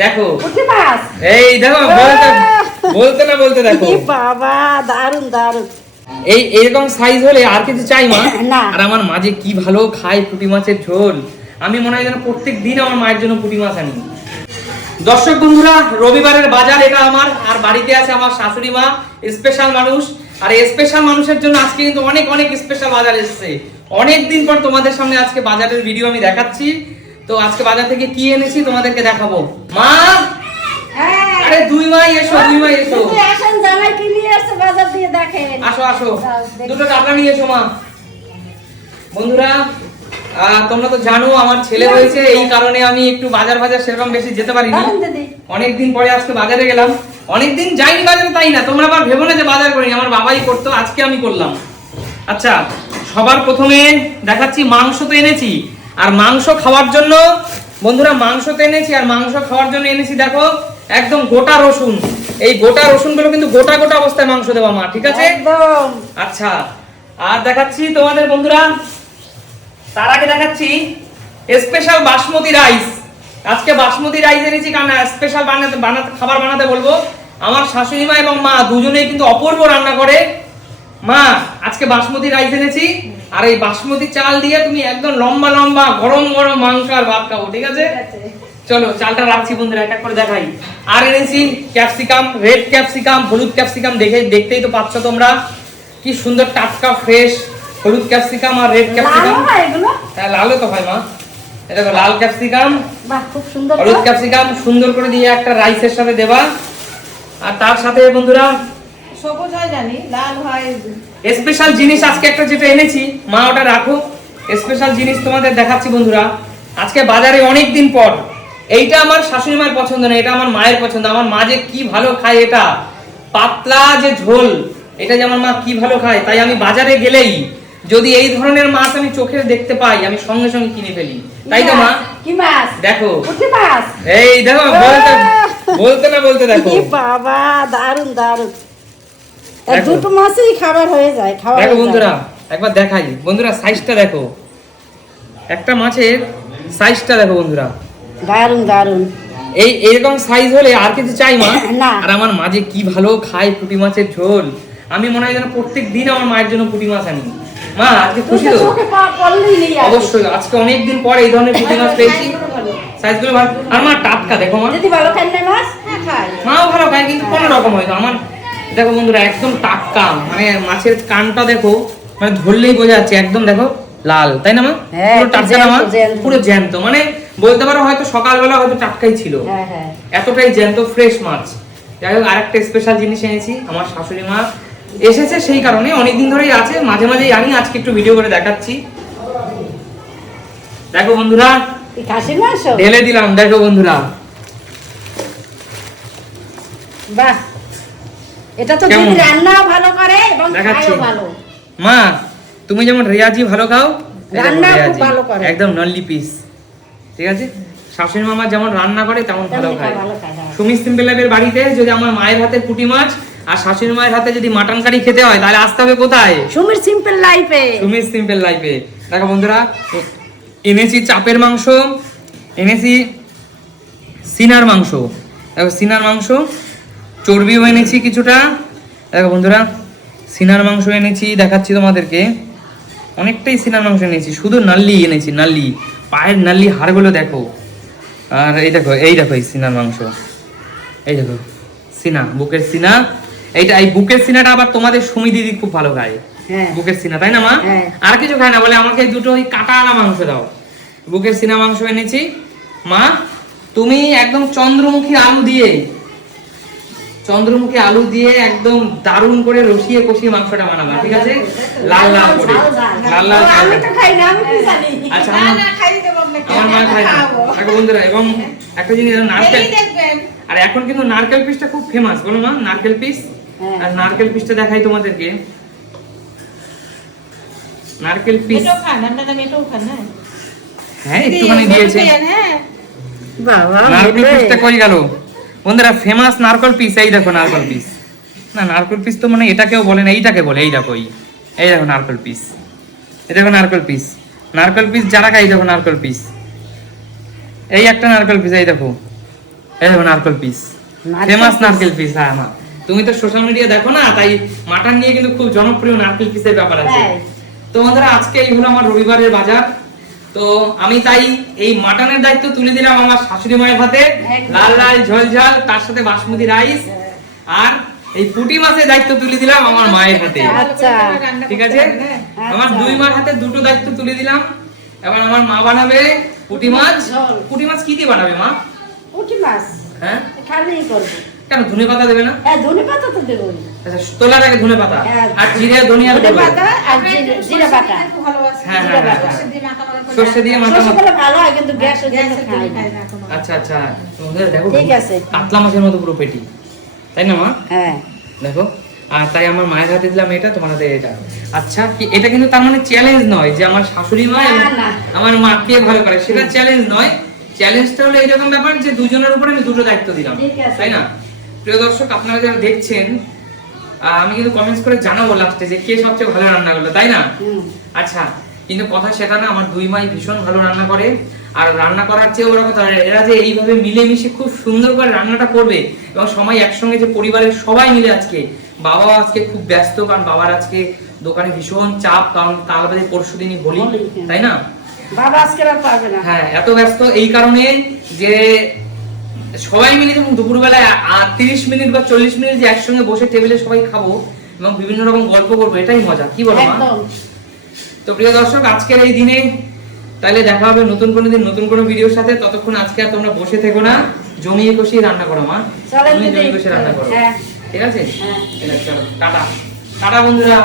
দেখো পুঁটি মাছ। এই দেখো বলতে বলতে না বলতে দেখো কি বাবা, দারুন দারুন। এই এরকম সাইজ হলে আর কিছু চাই মা না। আর আমার মা যে কি ভালো খায় পুঁটি মাছের ঝোল, আমি মনে হয় যেন প্রত্যেক দিন আমার মায়ের জন্য পুঁটি মাছ আনি। দর্শক বন্ধুরা, রবিবারের বাজার এটা আমার, আর বাড়িতে আছে আমার শাশুড়ি মা, স্পেশাল মানুষ। আর এই স্পেশাল মানুষের জন্য আজকে কিন্তু অনেক অনেক স্পেশাল বাজার এসেছে। অনেক দিন পর তোমাদের সামনে আজকে বাজারের ভিডিও আমি দেখাচ্ছি। তো আজকে বাজার থেকে কি এনেছি তোমাদেরকে দেখাবো। মা, হ্যাঁ। আরে দুই মাই এসো, দুই মাই এসো। তুই আসেন, জামাই কি নিয়ে আসছে বাজার দিয়ে দেখেন। আসো আসো, দুটো ডাবলা নিয়ে এসো মা। বন্ধুরা, তোমরা তো জানো আমার ছেলে হয়েছে, এই কারণে আমি একটু বাজার সেরকম বেশি যেতে পারিনি। অনেকদিন পরে আজকে বাজারে গেলাম। অনেকদিন যাইনি বাজারে, তাই না তোমরা আবার ভেবো না যে বাজার করিনি, আমার বাবাই করতো, আজকে আমি করলাম। আচ্ছা, সবার প্রথমে দেখাচ্ছি মাংস তো এনেছি। আর মাংস খাওয়ার জন্য বন্ধুরা, মাংস তো এনেছি আর মাংস খাওয়ার জন্য এনেছি দেখো একদম গোটা রসুন। এই গোটা রসুন গুলো কিন্তু গোটা গোটা অবস্থায় মাংস দেওয়া মা, ঠিক আছে? একদম। আচ্ছা, আর দেখাচ্ছি তোমাদের বন্ধুরা, তার আগে দেখাচ্ছি স্পেশাল বাসমতি রাইস। আজকে বাসমতি রাইস এনেছি, কারণ স্পেশাল খাবার বানাতে বলবো। আমার শাশুড়ি মা এবং মা দুজনেই কিন্তু অপূর্ব রান্না করে। মা, আজকে বাসমতি রাইস এনেছি, আর এই বাসমতি চাল দিয়ে তুমি একদম লম্বা লম্বা গরম গরম মাংস আর ভাত খাবো, ঠিক আছে? চলো চালটা রাখছি বন্ধুরা, এক এক করে দেখাই। আর এনেছি ক্যাপসিকাম, রেড ক্যাপসিকাম, হলুদ ক্যাপসিকাম, দেখতেই তো পাচ্ছ তোমরা কি সুন্দর টাটকা ফ্রেশ হলুদ ক্যাপসিকাম আর রেড ক্যাপসিকাম। হ্যাঁ, লালও তো হয় মা। এটা দেখো লাল ক্যাপসিকাম, বাহ, খুব সুন্দর। হলুদ ক্যাপসিকাম সুন্দর করে দিয়ে একটা রাইসের সাথে দেবা। আর তার সাথে বন্ধুরা সবুজ হয় জানি, লাল হয়। স্পেশাল জিনিস আজকে একটা যেটা এনেছি মা, ওটা রাখো। স্পেশাল জিনিস তোমাদের দেখাচ্ছি বন্ধুরা। আজকে বাজারে অনেক দিন পর, এইটা আমার শাশুড়ি মায়ের পছন্দ না, এটা আমার মায়ের পছন্দ। আমার মা যে কি ভালো খায় এটা, পাতলা যে ঝোল, এটা যে আমার মা কি ভালো খায়, তাই আমি বাজারে গেলেই যদি এই ধরনের মাছ আমি চোখে দেখতে পাই, আমি সঙ্গে সঙ্গে কিনে ফেলি। তাই তো মা? কি মাছ? দেখো পুঁটি মাছ। এই দেখো বলতে না বলতে দেখো কি বাবা, দারুন দারুন। দুটো মাছই খাবার হয়ে যায়, খাওয়া দেখো বন্ধুরা, একবার দেখাই বন্ধুরা, সাইজটা দেখো, একটা মাছের সাইজটা দেখো বন্ধুরা, দারুন দারুন। এইরকম সাইজ হলে আর কিছু চাই মা না। আর আমার মা যে কি ভালো খায় পুঁটি মাছের ঝোল, আমি মনে হয় যেন প্রত্যেক দিন আমার মায়ের জন্য পুঁটি মাছ আনি। মা, আজকে খুশি তো? অবশ্যই, আজকে অনেকদিন পর এই ধরনের পুঁটি মাছ পেয়েছি। সাইজগুলো ভালো, আর মা টাটকা দেখো মা। যদি ভালো খান না মাছ, হ্যাঁ খাই। মাও ভালো খায়, কিন্তু কোনো রকম হয়তো আমার দেখো বন্ধুরা একদম টাটকা, মানে মাছের কানটা দেখো, মানে ধরলেই বোঝা যাচ্ছে একদম দেখো লাল, তাই না মা? পুরো টাটকা না মা, পুরো জ্যান্ত, মানে বলতে পারো হয়তো সকালবেলা হয়তো টাটকাই ছিল, এতটাই জ্যান্ত ফ্রেশ মাছ। যাই হোক, আরেকটা স্পেশাল জিনিস এনেছি, আমার শাশুড়ি মা এসেছে সেই কারণে, অনেকদিন ধরেই আছে, মাঝে মাঝেই আনি, আজকে একটু ভিডিও করে দেখাচ্ছি। দেখো বন্ধুরা, খাসির মাংস ঢেলে দিলাম, দেখো বন্ধুরা। বাহ, এটা তো যদি রান্না ভালো করে এবং খায়ও ভালো। মা, তুমি যেমন রেয়াজি ভালো খাও, রান্না খুব ভালো করে, একদম নল্লি পিস, ঠিক আছে? শাশুড়ি মামা যেমন রান্না করে তেমন ভালো খায়। সুমি সিম্পল লাইফের বাড়িতে যদি আমার মায়ের হাতে পুঁটি মাছ আর শাশুড়ি মায়ের হাতে যদি মাটন কারি খেতে হয়, তাহলে আসতে হবে কোথায়? সুমির সিম্পল লাইফে। সুমির সিম্পল লাইফে। দেখো বন্ধুরা, এনেছি চাপের মাংস, এনেছি সিনার মাংস, দেখো সিনার মাংস, চর্বিও এনেছি কিছুটা। দেখো বন্ধুরা, সিনার মাংস এনেছি, দেখাচ্ছি তোমাদেরকে, অনেকটাই সিনার মাংস এনেছি, শুধু নাল্লি এনেছি, নাল্লি, পায়ের নাল্লি হাড়গুলো দেখো। আর এই দেখো, এই সিনার মাংস, এই দেখো সিনা, বুকের সিনা। এইটা, এই বুকের সিনাটা আবার তোমাদের সুমি দিদি খুব ভালো খায়, বুকের সিনা, তাই না মা? আর কিছু খায় না, বলে আমাকে দুটো ওই কাটা আলা মাংস দাও। বুকের সিনা মাংস এনেছি। মা, তুমি একদম চন্দ্রমুখী আলু দিয়ে একদম দারুণ করে রসিয়ে কষিয়ে মাংসটা বানাবা, ঠিক আছে? লাল লাল করে, লাল লাল। আচ্ছা, আমার মা খায় না। দেখো বন্ধুরা, এবং একটা জিনিস, নারকেল, আর এখন কিন্তু নারকেল পিসটা খুব ফেমাস, বলো মা, নারকেল পিস। আর নারকেল পিসটা দেখাই তোমাদেরকে, নারকেল পিস, হ্যাঁ একটুখানি দিয়েছে। নারকেল পিসটা কই গেল বন্ধুরা? ফেমাস নারকেল পিস, এই দেখো নারকেল পিস। না, নারকেল পিস তো মানে এটাকেও বলে না, এইটাকে বলে, এই দেখো, এই দেখো নারকেল পিস, এই দেখো নারকেল পিস। নারকেল পিস যারা খাই, দেখো নারকেল পিস, এই একটা নারকেল পিস, এই দেখো, এই দেখো নারকেল পিস, নারকেল ফেমাস piece। নারকেল পিস। হ্যাঁ মা, তুমি তো সোশ্যাল মিডিয়া দেখো না, তাই মাটন নিয়ে কিন্তু খুব জনপ্রিয় নারকেল পিসের ব্যাপার আছে। হ্যাঁ। তো বন্ধুরা আজকে এই হলো আমার রবিবারের বাজার। তো আমি তাই এই মাটনের দায়িত্ব তুলে দিলাম আমার শাশুড়ি মায়ের হাতে, একদম। লাল লাল ঝোল ঝাল, তার সাথে বাসমতি রাইস, আর এই পুঁটি মাছের দায়িত্ব তুলে দিলাম আমার মায়ের হাতে। আচ্ছা। ঠিক আছে, আমার দুই মার হাতে দুটো দায়িত্ব তুলে দিলাম। এবার আমার মা বানাবে পুঁটি মাছ। ঝোল। পুঁটি মাছ কি দিয়ে বানাবে মা? পুঁটি মাছ হ্যাঁ, খালিই করবো। কেন ধনে পাতা দেবে না? হ্যাঁ, ধনে পাতা তো দেবোই। আচ্ছা, তোলার আগে ধনে পাতা হ্যাঁ। আর জিরে ধনিয়া ধনে পাতা আর জিরা বাটা। হ্যাঁ জিরা হ্যাঁ বাটা। হ্যাঁ, সর্ষে দিয়ে মাখা সরষে মাখা। দিলে ভালো হয়, কিন্তু গ্যাসের জন্য খাই না। আচ্ছা আচ্ছা, তোমাদের দেখো ঠিক আছে। কাতলা মাছের মতো পুরো পেটি, তাই না মা? হ্যাঁ। দেখো, আর তাই আমার মায়ের হাতে দিলাম এটা, তোমার হাতে এটা। আচ্ছা, কি এটা কিন্তু তার মানে চ্যালেঞ্জ নয় যে আমার শাশুড়ি মা এবং না, না। আমার মা কে ভালো করে, সেটা চ্যালেঞ্জ নয়। চ্যালেঞ্জটা হলো এরকম ব্যাপার যে দুজনের উপরে আমি দুটো দায়িত্ব দিলাম, ঠিক আছে। তাই না? প্রিয় দর্শক, আপনারা যারা দেখছেন, আমি কিন্তু কমেন্টস করে জানাবো লাস্টে যে কে সবচেয়ে ভালো রান্না করলো, তাই না? হুম। আচ্ছা, কিন্তু কথা সেটা না, আমার দুই মাই ভীষণ ভালো রান্না করে। আর রান্না করার চেয়ে বড় কথা, এরা যে এইভাবে মিলেমিশে খুব সুন্দর করে রান্নাটা করবে এবং সবাই একসঙ্গে, যে পরিবারের সবাই মিলে আজকে, বাবা আজকে খুব ব্যস্ত, কারণ বাবার আজকে দোকানে ভীষণ চাপ, কারণ কাল বাদে পরশু দিনই হোলি, তাই না? বাবা আজকে আর পারবে না। হ্যাঁ, এত ব্যস্ত এই কারণে যে সবাই মিলে যখন দুপুরবেলায় 30 মিনিট বা 40 মিনিট যে একসঙ্গে বসে টেবিলে সবাই খাবো এবং বিভিন্ন রকম গল্প করবো, এটাই মজা, কি বলো মা? একদম। তো প্রিয় দর্শক, আজকের এই দিনে তাহলে দেখা হবে নতুন কোনো দিন নতুন কোনো ভিডিওর সাথে। ততক্ষণ আজকে আর তোমরা বসে থেকো না, জমিয়ে কষিয়ে রান্না করো মা, চলেন তুমি দিদি। জমিয়ে কষিয়ে রান্না করো, হ্যাঁ। ঠিক আছে? হ্যাঁ। চলো টাটা টাটা বন্ধুরা।